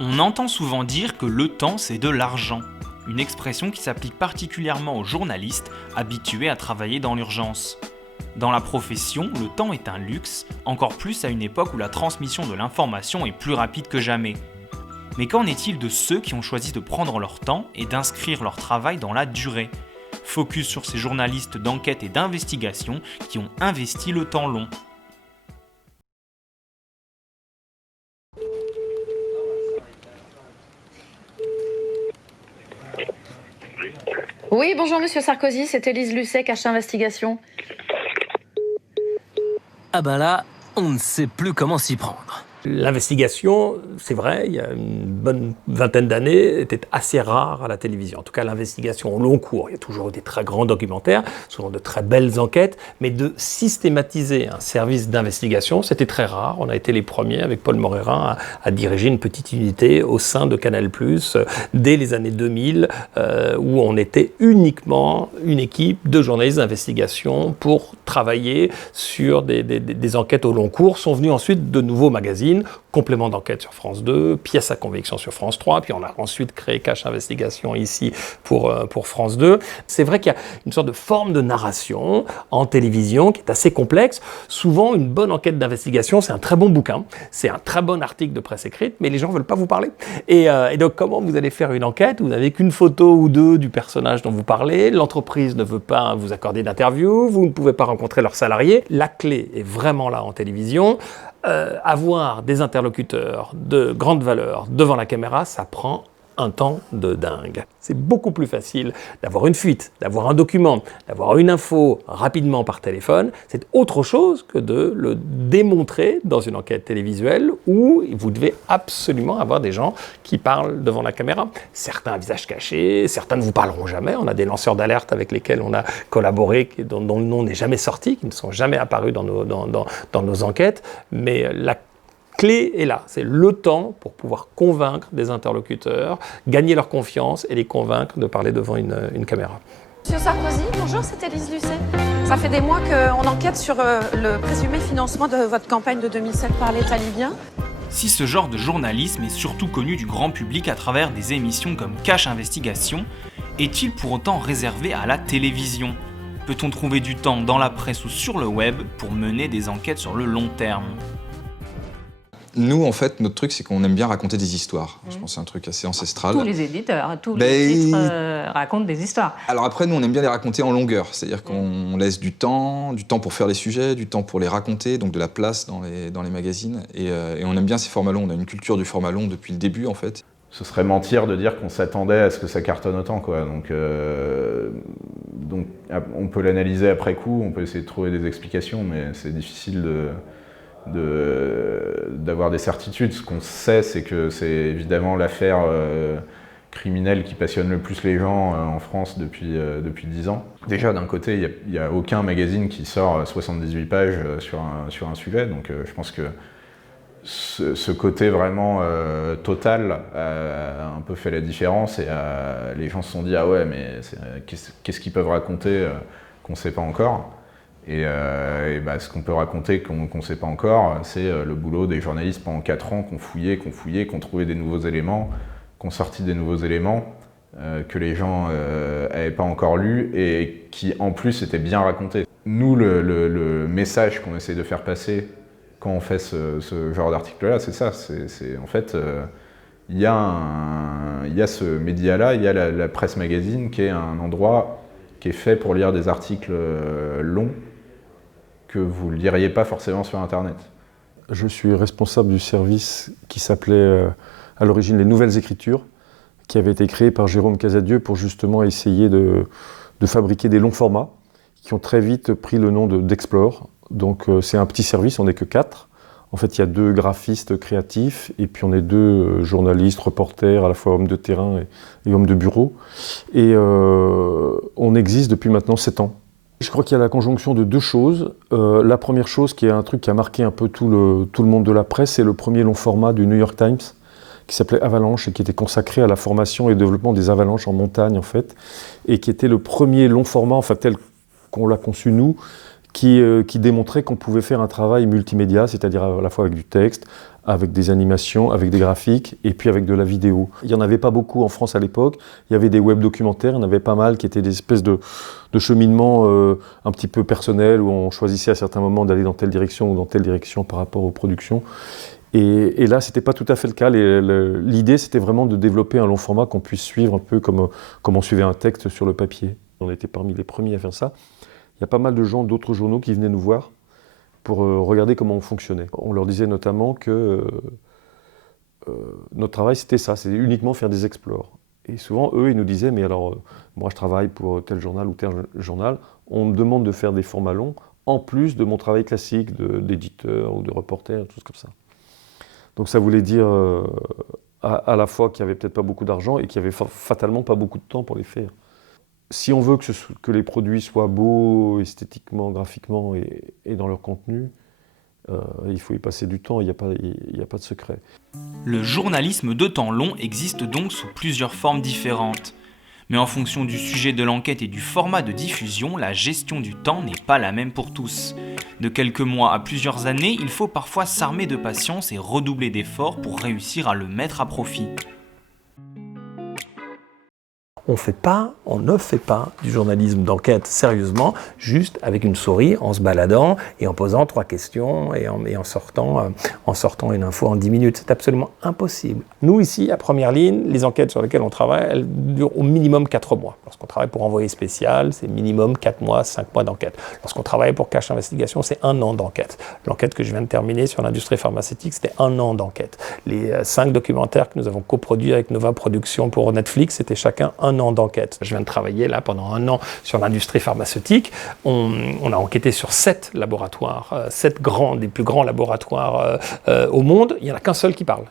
On entend souvent dire que le temps c'est de l'argent, une expression qui s'applique particulièrement aux journalistes habitués à travailler dans l'urgence. Dans la profession, le temps est un luxe, encore plus à une époque où la transmission de l'information est plus rapide que jamais. Mais qu'en est-il de ceux qui ont choisi de prendre leur temps et d'inscrire leur travail dans la durée ? Focus sur ces journalistes d'enquête et d'investigation qui ont investi le temps long. Oui, bonjour Monsieur Sarkozy, c'est Élise Lucet, Cache Investigation. Ah ben là, on ne sait plus comment s'y prendre. L'investigation, c'est vrai, il y a une bonne vingtaine d'années, était assez rare à la télévision. En tout cas, l'investigation au long cours. Il y a toujours eu des très grands documentaires, souvent de très belles enquêtes, mais de systématiser un service d'investigation, c'était très rare. On a été les premiers, avec Paul Morérin, à diriger une petite unité au sein de Canal+, dès les années 2000, où on était uniquement une équipe de journalistes d'investigation pour travailler sur des enquêtes au long cours. Sont venus ensuite de nouveaux magazines, complément d'enquête sur France 2, pièce à conviction sur France 3, puis on a ensuite créé Cache Investigation ici pour France 2. C'est vrai qu'il y a une sorte de forme de narration en télévision qui est assez complexe. Souvent, une bonne enquête d'investigation, c'est un très bon bouquin, c'est un très bon article de presse écrite, mais les gens ne veulent pas vous parler. Et donc, comment vous allez faire une enquête ? Vous n'avez qu'une photo ou deux du personnage dont vous parlez, l'entreprise ne veut pas vous accorder d'interview, vous ne pouvez pas rencontrer leurs salariés. La clé est vraiment là en télévision. Avoir des interlocuteurs de grande valeur devant la caméra, ça prend un temps de dingue. C'est beaucoup plus facile d'avoir une fuite, d'avoir un document, d'avoir une info rapidement par téléphone. C'est autre chose que de le démontrer dans une enquête télévisuelle où vous devez absolument avoir des gens qui parlent devant la caméra. Certains à visage caché, certains ne vous parleront jamais. On a des lanceurs d'alerte avec lesquels on a collaboré, dont le nom n'est jamais sorti, qui ne sont jamais apparus dans nos enquêtes. Mais la clé est là, c'est le temps pour pouvoir convaincre des interlocuteurs, gagner leur confiance et les convaincre de parler devant une caméra. Monsieur Sarkozy, bonjour, c'est Élise Lucet. Ça fait des mois qu'on enquête sur le présumé financement de votre campagne de 2007 par l'État libyen. Si ce genre de journalisme est surtout connu du grand public à travers des émissions comme Cache Investigation, est-il pour autant réservé à la télévision ? Peut-on trouver du temps dans la presse ou sur le web pour mener des enquêtes sur le long terme ? Nous, en fait, notre truc, c'est qu'on aime bien raconter des histoires. Je pense que c'est un truc assez ancestral. Tous les éditeurs, tous les titres racontent des histoires. Alors après, nous, on aime bien les raconter en longueur. C'est-à-dire qu'on laisse du temps pour faire les sujets, du temps pour les raconter, donc de la place dans les magazines. Et on aime bien ces formats longs. On a une culture du format long depuis le début, en fait. Ce serait mentir de dire qu'on s'attendait à ce que ça cartonne autant, quoi. Donc on peut l'analyser après coup, on peut essayer de trouver des explications, mais c'est difficile d'avoir des certitudes. Ce qu'on sait, c'est que c'est évidemment l'affaire criminelle qui passionne le plus les gens en France depuis 10 ans. Déjà, d'un côté, il n'y a aucun magazine qui sort 78 pages sur un sujet, donc je pense que ce côté vraiment total a un peu fait la différence et les gens se sont dit « Ah ouais, mais qu'est-ce qu'ils peuvent raconter qu'on ne sait pas encore ?» Et ce qu'on peut raconter qu'on ne sait pas encore, c'est le boulot des journalistes pendant 4 ans qu'on fouillait, qu'on trouvait des nouveaux éléments, qu'on sortit des nouveaux éléments que les gens n'avaient pas encore lus et qui en plus étaient bien racontés. Nous, le message qu'on essaie de faire passer quand on fait ce genre d'article-là, c'est ça. C'est en fait, il y a ce média-là, il y a la presse magazine qui est un endroit qui est fait pour lire des articles longs que vous ne liriez pas forcément sur Internet. Je suis responsable du service qui s'appelait à l'origine les Nouvelles Écritures, qui avait été créé par Jérôme Casadieu pour justement essayer de fabriquer des longs formats qui ont très vite pris le nom d'Explore. Donc c'est un petit service, on n'est que 4. En fait, il y a 2 graphistes créatifs et puis on est 2 journalistes, reporters, à la fois hommes de terrain et hommes de bureau. Et on existe depuis maintenant 7 ans. Je crois qu'il y a la conjonction de 2 choses. La première chose, qui est un truc qui a marqué un peu tout le monde de la presse, c'est le premier long format du New York Times, qui s'appelait Avalanche et qui était consacré à la formation et au développement des avalanches en montagne, en fait, et qui était le premier long format, enfin tel qu'on l'a conçu nous, qui démontrait qu'on pouvait faire un travail multimédia, c'est-à-dire à la fois avec du texte, avec des animations, avec des graphiques, et puis avec de la vidéo. Il n'y en avait pas beaucoup en France à l'époque. Il y avait des web documentaires, il y en avait pas mal qui étaient des espèces de cheminements un petit peu personnels, où on choisissait à certains moments d'aller dans telle direction ou dans telle direction par rapport aux productions. Et là, ce n'était pas tout à fait le cas. L'idée, c'était vraiment de développer un long format qu'on puisse suivre un peu comme on suivait un texte sur le papier. On était parmi les premiers à faire ça. Il y a pas mal de gens d'autres journaux qui venaient nous voir pour regarder comment on fonctionnait. On leur disait notamment que notre travail, c'était ça, c'était uniquement faire des explores. Et souvent, eux, ils nous disaient, mais alors, moi, je travaille pour tel journal ou tel journal, on me demande de faire des formats longs, en plus de mon travail classique d'éditeur ou de reporter, tout comme ça. Donc ça voulait dire à la fois qu'il n'y avait peut-être pas beaucoup d'argent et qu'il n'y avait fatalement pas beaucoup de temps pour les faire. Si on veut que les produits soient beaux esthétiquement, graphiquement et dans leur contenu, il faut y passer du temps, il n'y a pas de secret. Le journalisme de temps long existe donc sous plusieurs formes différentes. Mais en fonction du sujet de l'enquête et du format de diffusion, la gestion du temps n'est pas la même pour tous. De quelques mois à plusieurs années, il faut parfois s'armer de patience et redoubler d'efforts pour réussir à le mettre à profit. On ne fait pas du journalisme d'enquête sérieusement, juste avec une souris, en se baladant et en posant 3 questions et en sortant une info en 10 minutes. C'est absolument impossible. Nous, ici, à Première Ligne, les enquêtes sur lesquelles on travaille, elles durent au minimum 4 mois. Lorsqu'on travaille pour Envoyé spécial, c'est minimum 4 mois, 5 mois d'enquête. Lorsqu'on travaille pour Cache Investigation, c'est 1 an d'enquête. L'enquête que je viens de terminer sur l'industrie pharmaceutique, c'était 1 an d'enquête. Les 5 documentaires que nous avons coproduits avec Nova Productions pour Netflix, c'était chacun 1 an d'enquête. Je viens de travailler là pendant 1 an sur l'industrie pharmaceutique. On a enquêté sur 7 laboratoires, 7 des plus grands laboratoires au monde. Il n'y en a qu'un seul qui parle.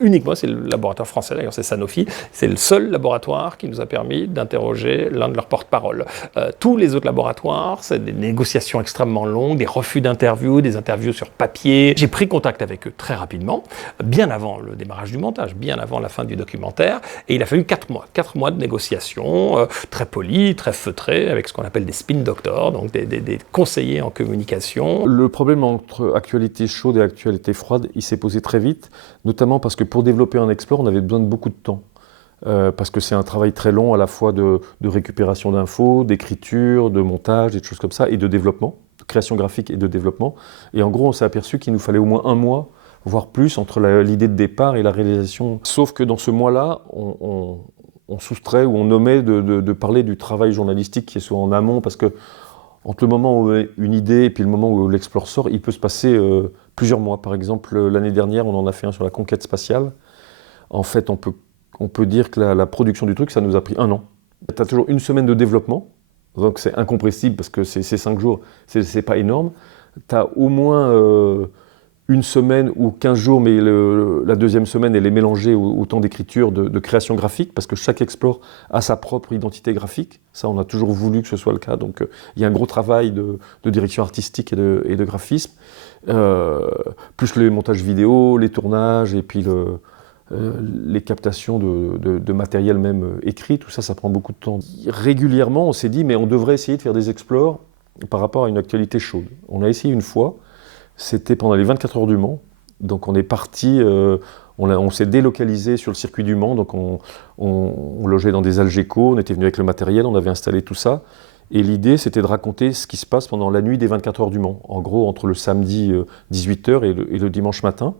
Uniquement, c'est le laboratoire français, d'ailleurs c'est Sanofi. C'est le seul laboratoire qui nous a permis d'interroger l'un de leurs porte-parole. Tous les autres laboratoires, c'est des négociations extrêmement longues, des refus d'interviews, des interviews sur papier. J'ai pris contact avec eux très rapidement, bien avant le démarrage du montage, bien avant la fin du documentaire. Et il a fallu 4 mois. 4 mois de négociations très polies, très feutrées, avec ce qu'on appelle des spin doctors, donc des conseillers en communication. Le problème entre actualité chaude et actualité froide, il s'est posé très vite, notamment parce que pour développer un explore, on avait besoin de beaucoup de temps. Parce que c'est un travail très long à la fois de récupération d'infos, d'écriture, de montage, des choses comme ça, et de développement, de création graphique et de développement. Et en gros, on s'est aperçu qu'il nous fallait au moins 1 mois, voire plus, entre l'idée de départ et la réalisation. Sauf que dans ce mois-là, on soustrait ou on omet de parler du travail journalistique qui est soit en amont, parce que entre le moment où une idée et puis le moment où l'explore sort, il peut se passer plusieurs mois. Par exemple, l'année dernière, on en a fait un sur la conquête spatiale. En fait, on peut dire que la production du truc, ça nous a pris 1 an. Tu as toujours 1 semaine de développement, donc c'est incompressible parce que c'est 5 jours, c'est pas énorme. Tu as au moins 1 semaine ou 15 jours, mais la deuxième semaine, elle est mélangée au temps d'écriture, de création graphique, parce que chaque explore a sa propre identité graphique. Ça, on a toujours voulu que ce soit le cas. Donc, il y a un gros travail de direction artistique et de graphisme, plus les montages vidéo, les tournages, et puis les captations de matériel même écrit. Tout ça, ça prend beaucoup de temps. Régulièrement, on s'est dit, mais on devrait essayer de faire des explores par rapport à une actualité chaude. On a essayé une fois. C'était pendant les 24 heures du Mans. Donc on est parti, on s'est délocalisé sur le circuit du Mans. Donc on logeait dans des Algeco, on était venu avec le matériel, on avait installé tout ça. Et l'idée, c'était de raconter ce qui se passe pendant la nuit des 24 heures du Mans. En gros, entre le samedi 18h et le dimanche matin.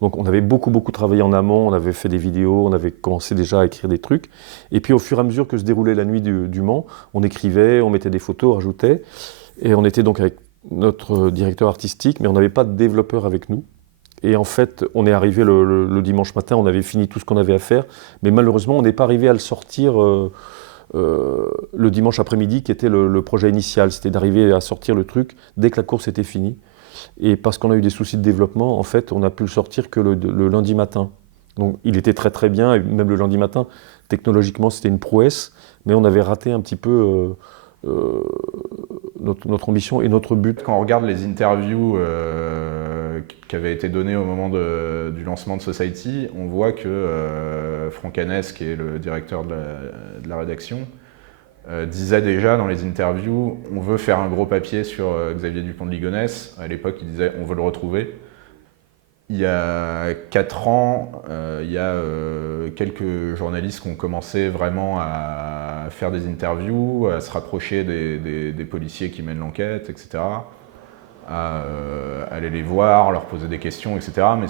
Donc on avait beaucoup travaillé en amont, on avait fait des vidéos, on avait commencé déjà à écrire des trucs. Et puis au fur et à mesure que se déroulait la nuit du Mans, on écrivait, on mettait des photos, on rajoutait. Et on était donc avec notre directeur artistique, mais on n'avait pas de développeur avec nous. Et en fait, on est arrivé le dimanche matin, on avait fini tout ce qu'on avait à faire, mais malheureusement, on n'est pas arrivé à le sortir le dimanche après-midi, qui était le projet initial. C'était d'arriver à sortir le truc dès que la course était finie. Et parce qu'on a eu des soucis de développement, en fait, on n'a pu le sortir que le lundi matin. Donc il était très bien, et même le lundi matin, technologiquement, c'était une prouesse, mais on avait raté un petit peu notre ambition et notre but. Quand on regarde les interviews qui avaient été données au moment du lancement de Society, on voit que Franck Hanès, qui est le directeur de la rédaction, disait déjà dans les interviews « on veut faire un gros papier sur Xavier Dupont de Ligonnès ». À l'époque, il disait « on veut le retrouver ». Il y a 4 ans, il y a quelques journalistes qui ont commencé vraiment à faire des interviews, à se rapprocher des policiers qui mènent l'enquête, etc. À aller les voir, leur poser des questions, etc. Mais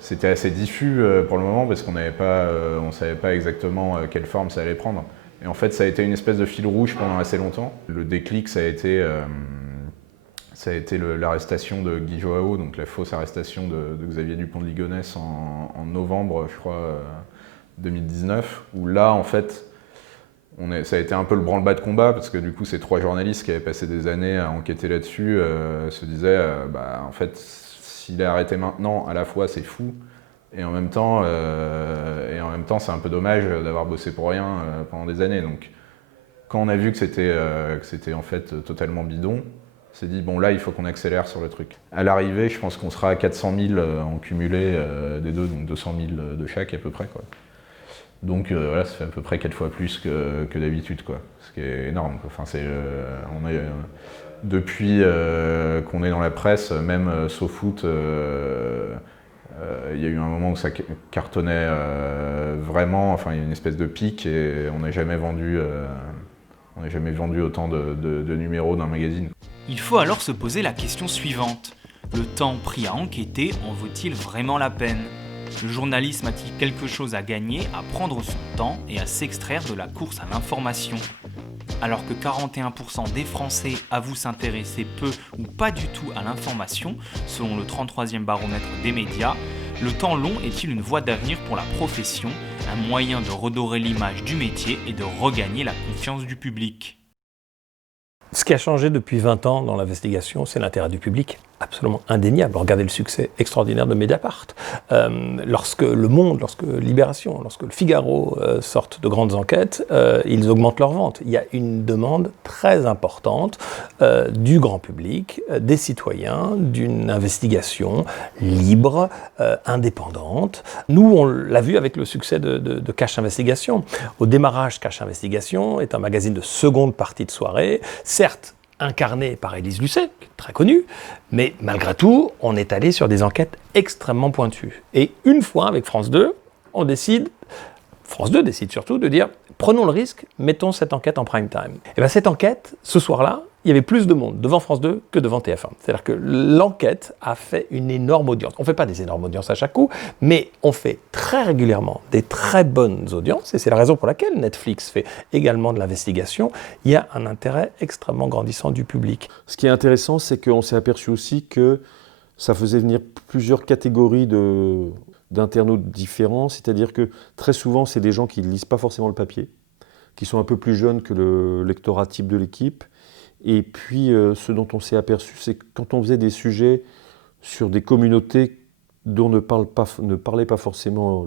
c'était assez diffus pour le moment parce qu'on ne savait pas exactement quelle forme ça allait prendre. Et en fait, ça a été une espèce de fil rouge pendant assez longtemps. Le déclic, ça a été l'arrestation de Guy Joao, donc la fausse arrestation de Xavier Dupont de Ligonnès en novembre, je crois, 2019, où là, en fait, ça a été un peu le branle-bas de combat, parce que du coup, ces 3 journalistes qui avaient passé des années à enquêter là-dessus se disaient, en fait, s'il est arrêté maintenant, à la fois, c'est fou, et en même temps, c'est un peu dommage d'avoir bossé pour rien pendant des années. Donc, quand on a vu que c'était en fait totalement bidon, on s'est dit, bon là, il faut qu'on accélère sur le truc. À l'arrivée, je pense qu'on sera à 400 000 en cumulé des deux, donc 200 000 de chaque à peu près, quoi. Donc voilà, ça fait à peu près 4 fois plus que d'habitude, quoi. Ce qui est énorme, quoi. Enfin, depuis qu'on est dans la presse, même SoFoot, il y a eu un moment où ça cartonnait vraiment, enfin il y a une espèce de pic et on n'a jamais vendu autant de numéros d'un magazine. Il faut alors se poser la question suivante. Le temps pris à enquêter en vaut-il vraiment la peine ? Le journalisme a-t-il quelque chose à gagner à prendre son temps et à s'extraire de la course à l'information ? Alors que 41% des Français avouent s'intéresser peu ou pas du tout à l'information, selon le 33e baromètre des médias, le temps long est-il une voie d'avenir pour la profession, un moyen de redorer l'image du métier et de regagner la confiance du public ? Ce qui a changé depuis 20 ans dans l'investigation, c'est l'intérêt du public, absolument indéniable. Regardez le succès extraordinaire de Mediapart. Lorsque Le Monde, lorsque Libération, lorsque le Figaro sortent de grandes enquêtes, ils augmentent leurs ventes. Il y a une demande très importante du grand public, des citoyens, d'une investigation libre, indépendante. Nous, on l'a vu avec le succès de Cache Investigation. Au démarrage, Cache Investigation est un magazine de seconde partie de soirée, certes incarné par Élise Lucet, très connue, mais malgré tout, on est allé sur des enquêtes extrêmement pointues. Et une fois, avec France 2, France 2 décide surtout de dire, prenons le risque, mettons cette enquête en prime time. Et bien cette enquête, ce soir-là, il y avait plus de monde devant France 2 que devant TF1. C'est-à-dire que l'enquête a fait une énorme audience. On ne fait pas des énormes audiences à chaque coup, mais on fait très régulièrement des très bonnes audiences, et c'est la raison pour laquelle Netflix fait également de l'investigation. Il y a un intérêt extrêmement grandissant du public. Ce qui est intéressant, c'est qu'on s'est aperçu aussi que ça faisait venir plusieurs catégories d'internautes différents, c'est-à-dire que très souvent, c'est des gens qui ne lisent pas forcément le papier, qui sont un peu plus jeunes que le lectorat type de l'équipe. Et puis, ce dont on s'est aperçu, c'est que quand on faisait des sujets sur des communautés dont ne parlait pas forcément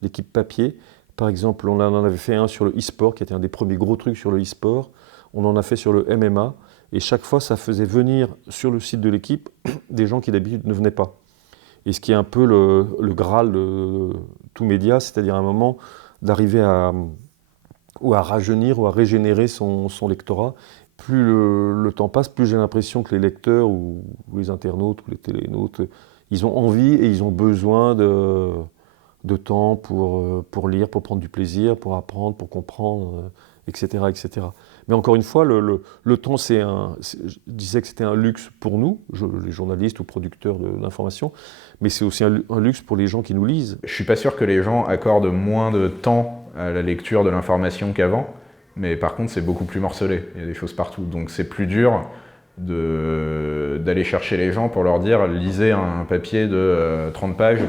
l'équipe papier, par exemple, on en avait fait un sur le e-sport, qui était un des premiers gros trucs sur le e-sport, on en a fait sur le MMA, et chaque fois, ça faisait venir sur le site de l'équipe des gens qui d'habitude ne venaient pas. Et ce qui est un peu le Graal de tout média, c'est-à-dire à un moment d'arriver à rajeunir ou à régénérer son lectorat. Plus le temps passe, plus j'ai l'impression que les lecteurs ou les internautes ou les télénautes, ils ont envie et ils ont besoin de temps pour lire, pour prendre du plaisir, pour apprendre, pour comprendre, etc., etc. Mais encore une fois, le temps, je disais que c'était un luxe pour nous, les journalistes ou producteurs d'information, mais c'est aussi un luxe pour les gens qui nous lisent. Je suis pas sûr que les gens accordent moins de temps à la lecture de l'information qu'avant, mais par contre c'est beaucoup plus morcelé, il y a des choses partout, donc c'est plus dur d'aller chercher les gens pour leur dire lisez un papier de 30 pages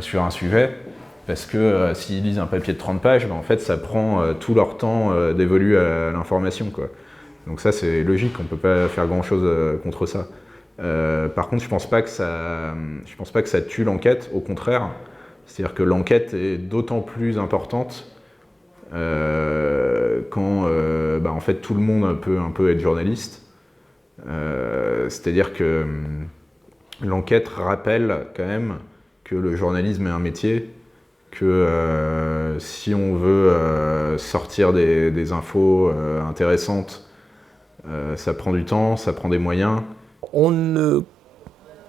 sur un sujet, parce que s'ils lisent un papier de 30 pages, en fait ça prend tout leur temps dévolu à l'information, quoi. Donc ça c'est logique, on peut pas faire grand chose contre ça. Par contre je pense pas que ça tue l'enquête, au contraire, c'est-à-dire que l'enquête est d'autant plus importante quand en fait tout le monde peut un peu être journaliste. C'est-à-dire que l'enquête rappelle quand même que le journalisme est un métier, que si on veut sortir des infos intéressantes, ça prend du temps, ça prend des moyens. On ne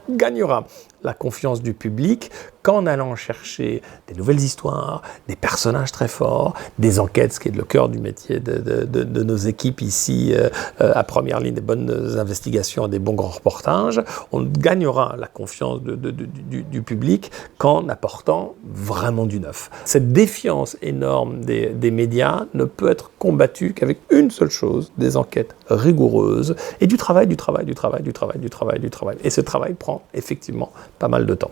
gagnera la confiance du public qu'en allant chercher des nouvelles histoires, des personnages très forts, des enquêtes, ce qui est le cœur du métier de nos équipes ici, à première ligne, des bonnes investigations, des bons grands reportages. On gagnera la confiance du public qu'en apportant vraiment du neuf. Cette défiance énorme des médias ne peut être combattue qu'avec une seule chose, des enquêtes rigoureuses et du travail. Et ce travail prend effectivement pas mal de temps.